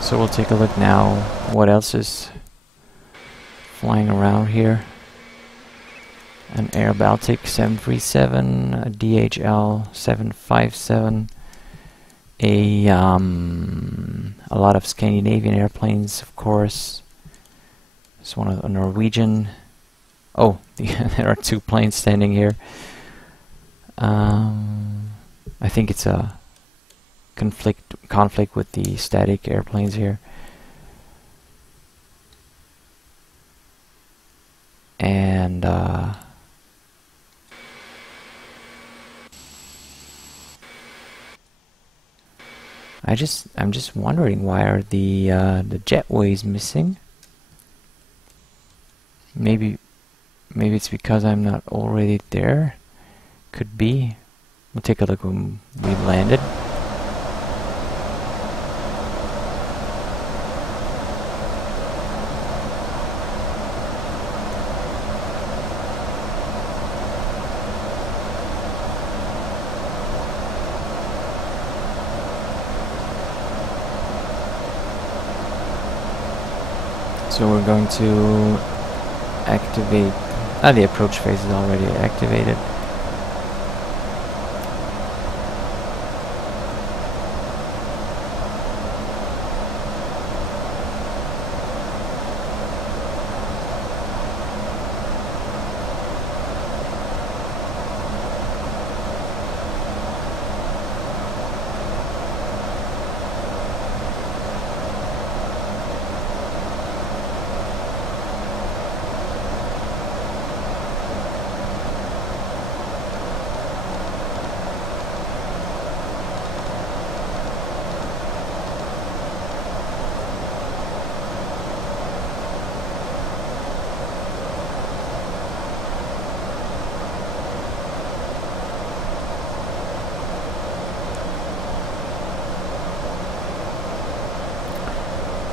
So we'll take a look now what else is flying around here. An Air Baltic 737, a DHL 757, a lot of Scandinavian airplanes, of course. There's one of a Norwegian. Oh, there are two planes standing here. I think it's a conflict with the static airplanes here. And I'm just wondering, why are the jetways missing? Maybe it's because I'm not already there. Could be. We'll take a look when we landed. So we're going to activate. The approach phase is already activated.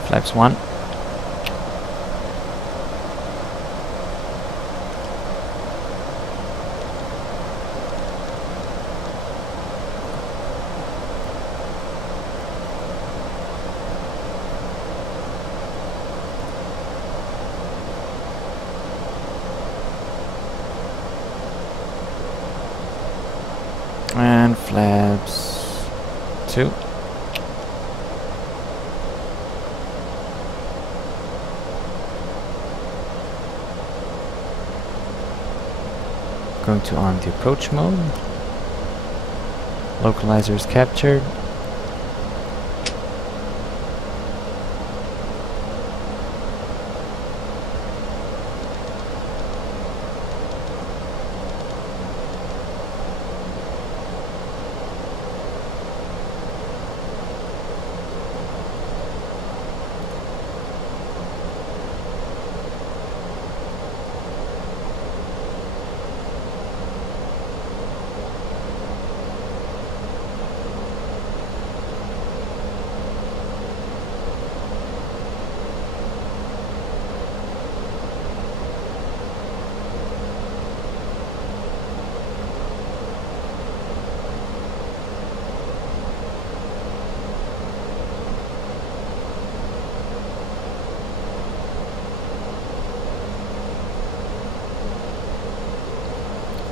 Flaps 1. And flaps 2. Going to on the approach mode. Localizer is captured.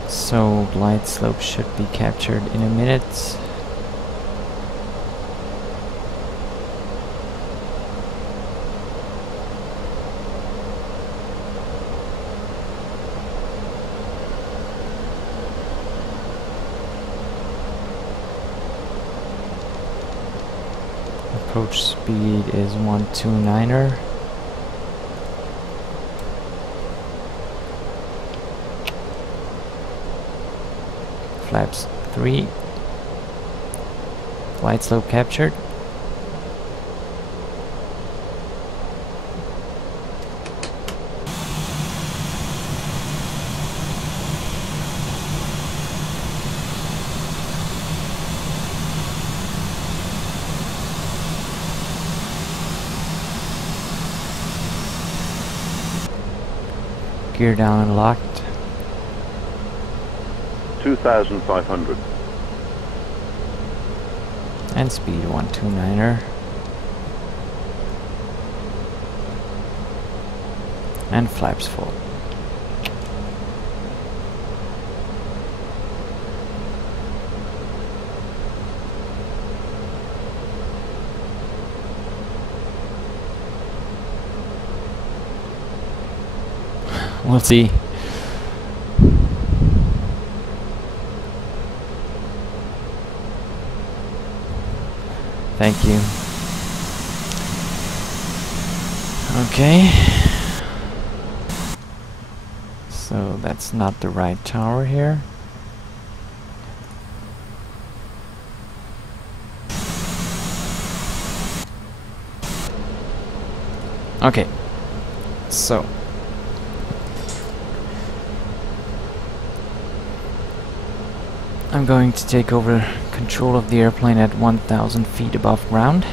So glide slope should be captured in a minute. approach speed is 129er. Flaps 3. Flight slope captured. Gear down and locked. 2,500. And speed 129er. And flaps full. We'll see. Thank you. Okay. So that's not the right tower here. Okay. So I'm going to take over control of the airplane at 1,000 feet above ground.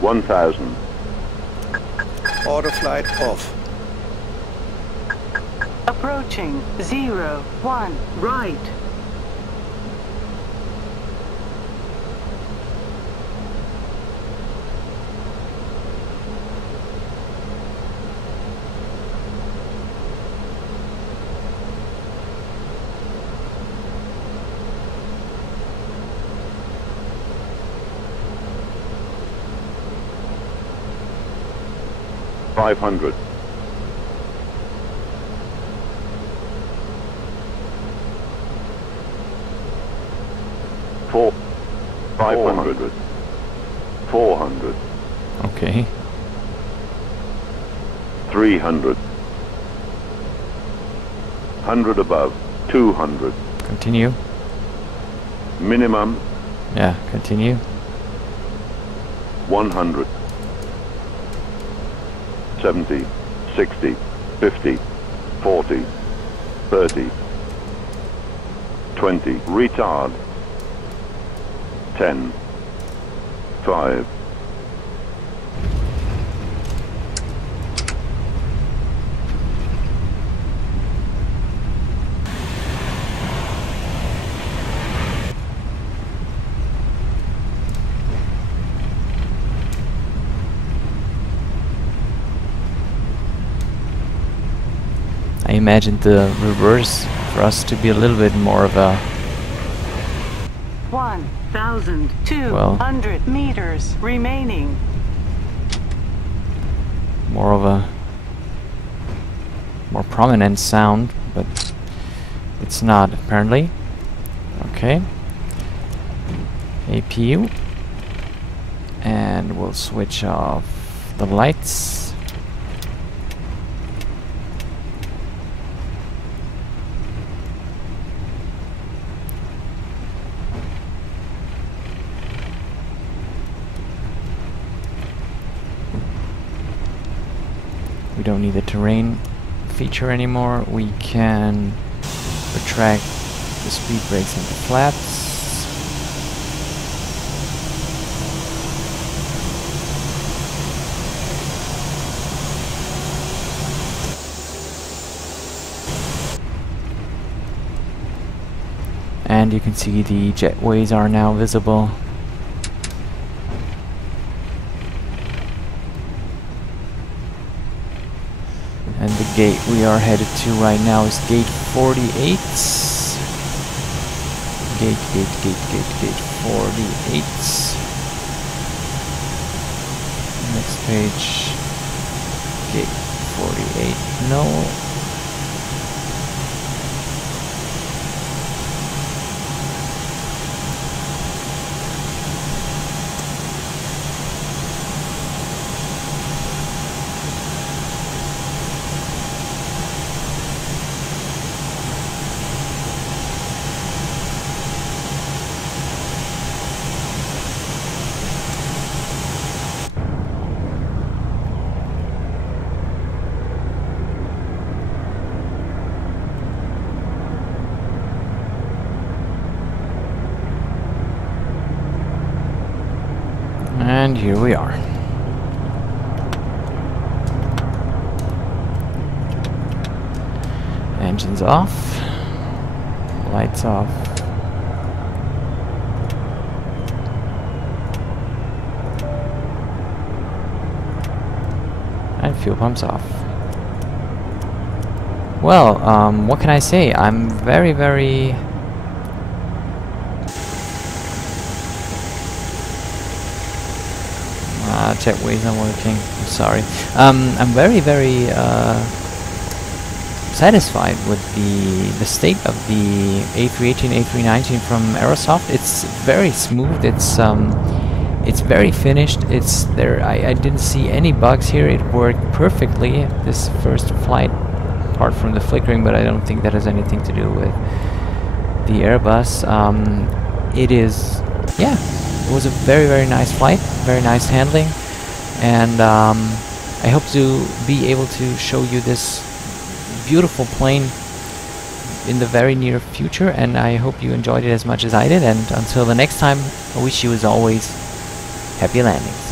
One 1,000. Auto flight off. Approaching 01 right. Five 500. Four. 500. 400. Okay. 300. 100 above. 200. Continue. Minimum. Yeah, continue. 100. 70, 60, 50, 40, 30, 20, retard, 10, 5, I imagined the reverse for us to be a little bit more of a 1,200 meters remaining. more prominent sound, but it's not apparently. Okay. APU, and we'll switch off the lights. We don't need the terrain feature anymore. We can retract the speed brakes into flaps. And you can see the jetways are now visible. And the gate we are headed to right now is gate 48. Gate 48. Next page. Gate 48. No. And here we are. Engines off. Lights off. And fuel pumps off. Well, what can I say? I'm very jetway's not working. I'm sorry. I'm very satisfied with the state of the A318, A319 from Aerosoft. It's very smooth. It's very finished. It's there. I didn't see any bugs here. It worked perfectly this first flight, apart from the flickering, but I don't think that has anything to do with the Airbus. It is, yeah. It was a very nice flight, very nice handling, and I hope to be able to show you this beautiful plane in the very near future, and I hope you enjoyed it as much as I did, and until the next time, I wish you as always happy landings.